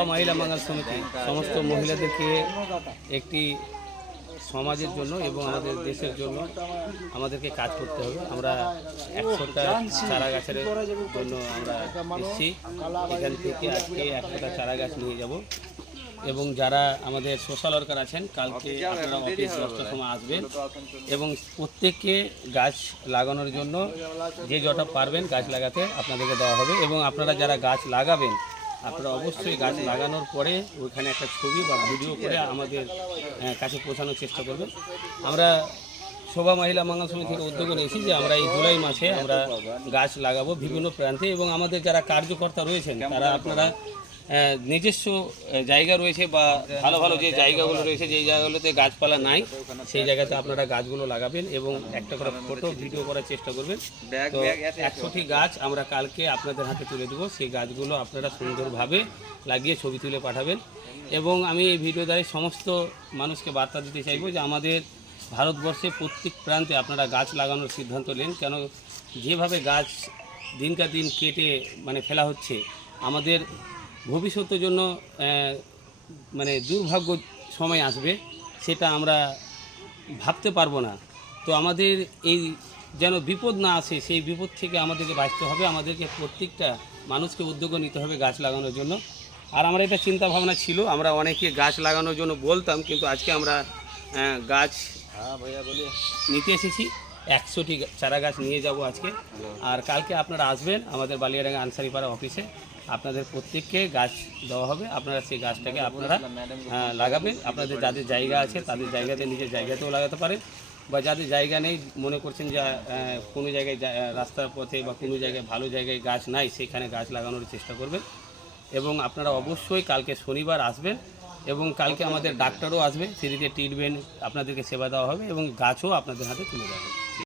महिला मंगल समिति समस्त महिलाদেরকে একটি সমাজের জন্য এবং আমাদের দেশের জন্য আমাদেরকে কাজ করতে হবে। আমরা 100টা চারা গাছের জন্য আমরা এসেছি। এখান থেকে আজকে 100টা চারা গাছ নিয়ে যাব এবং যারা আমাদের সোশ্যাল ওয়ার্কার আছেন কালকে আপনারা অফিস 10টার সময় আসবেন এবং প্রত্যেককে গাছ লাগানোর জন্য যে যটা পারবেন গাছ লাগাতে আপনাদেরকে দেওয়া হবে এবং আপনারা যারা গাছ লাগাবেন আপনারা অবশ্যই গাছ লাগানোর পরে ওইখানে একটা ছবি বা ভিডিও করে আমাদের কাছে পৌঁছানোর চেষ্টা করবেন। আমরা শোভা মহিলা মঙ্গল সমিতি থেকে উদ্যোগ নিয়েছি যে আমরা এই জুলাই মাসে আমরা গাছ লাগাবো বিভিন্ন প্রান্তে এবং আমাদের যারা কার্যকর্তা রয়েছেন তারা আপনারা নিজস্ব জায়গা রয়েছে বা ভালো ভালো যে জায়গাগুলো রয়েছে যেই জায়গাগুলোতে গাছপালা নাই সেই জায়গাতে আপনারা গাছগুলো লাগাবেন এবং একটা করে ফটো ভিডিও করার চেষ্টা করবেন। তো 100টি গাছ আমরা কালকে আপনাদের হাতে তুলে দেবো, সেই গাছগুলো আপনারা সুন্দরভাবে লাগিয়ে ছবি তুলে পাঠাবেন এবং আমি এই ভিডিও দ্বারা সমস্ত মানুষকে বার্তা দিতে চাইবো যে আমাদের ভারতবর্ষে প্রত্যেক প্রান্তে আপনারা গাছ লাগানোর সিদ্ধান্ত নেন। কেন যেভাবে গাছ দিনকার দিন কেটে ফেলা হচ্ছে আমাদের ভবিষ্যতের জন্য দুর্ভাগ্য সময় আসবে সেটা আমরা ভাবতে পারবো না। তো আমাদের এই যেন বিপদ না আসে সেই বিপদ থেকে আমাদেরকে বাঁচতে হবে। আমাদেরকে প্রত্যেকটা মানুষকে উদ্যোগ নিতে হবে গাছ লাগানোর জন্য। আর আমরা এটা চিন্তা ভাবনা ছিল, আমরা অনেকে গাছ লাগানোর জন্য বলতাম কিন্তু আজকে আমরা গাছ নিতে এসেছি। 100টি চারা গাছ নিয়ে যাব আজকে। আর কালকে আপনারা আসবেন আমাদের বালিয়াডাঙ্গা আনসারিপাড়া অফিসে, আপনাদের প্রত্যেককে গাছ দেওয়া হবে। আপনারা সেই গাছটাকে আপনারা লাগাবেন। আপনাদের যাদের জায়গা আছে তাদের জায়গাতে নিজের জায়গাতেও লাগাতে পারেন বা যাদের জায়গা নেই মনে করছেন যে কোনো জায়গায় রাস্তার পথে বা কোনো জায়গায় ভালো জায়গায় গাছ নাই সেখানে গাছ লাগানোর চেষ্টা করবেন এবং আপনারা অবশ্যই কালকে শনিবার আসবেন এবং কালকে আমাদের ডাক্তারও আসবে, ফ্রিতে ট্রিটমেন্ট আপনাদেরকে সেবা দেওয়া হবে এবং গাছও আপনাদের হাতে তুলে দেওয়া হবে।